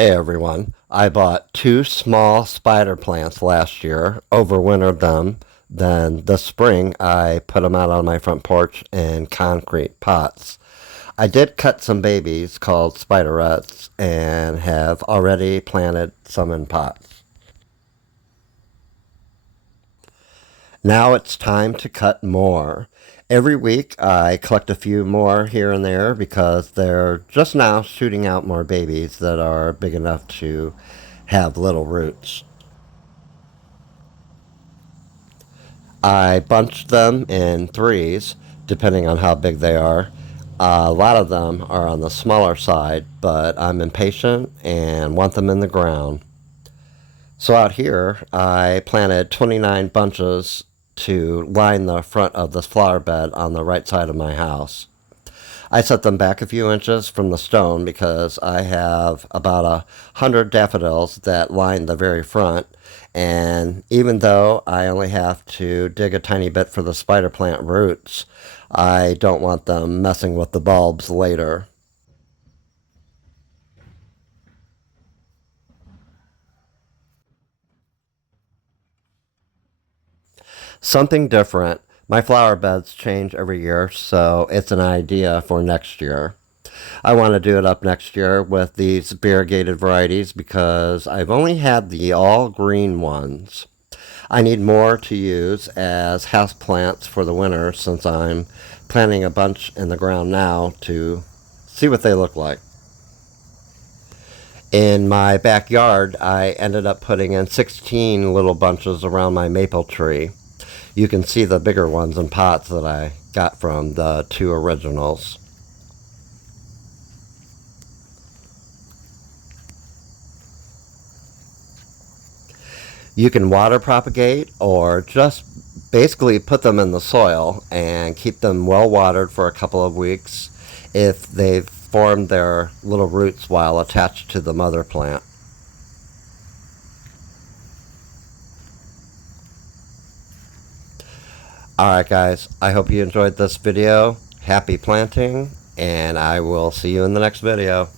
Hey everyone, I bought two small spider plants last year, overwintered them, then this spring I put them out on my front porch in concrete pots. I did cut some babies called Spiderettes and have already planted some in pots. Now it's time to cut more. Every week I collect a few more here and there because they're just now shooting out more babies that are big enough to have little roots. I bunched them in threes, depending on how big they are. A lot of them are on the smaller side, but I'm impatient and want them in the ground. So out here, I planted 29 bunches to line the front of this flower bed on the right side of my house. I set them back a few inches from the stone because I have about 100 daffodils that line the very front. And even though I only have to dig a tiny bit for the spider plant roots, I don't want them messing with the bulbs later. Something different. My flower beds change every year, so it's an idea for next year. I want to do it up next year with these variegated varieties because I've only had the all green ones. I need more to use as house plants for the winter since I'm planting a bunch in the ground now to see what they look like. In my backyard, I ended up putting in 16 little bunches around my maple tree. You can see the bigger ones in pots that I got from the two originals. You can water propagate or just basically put them in the soil and keep them well watered for a couple of weeks if they've formed their little roots while attached to the mother plant. Alright guys, I hope you enjoyed this video. Happy planting, and I will see you in the next video.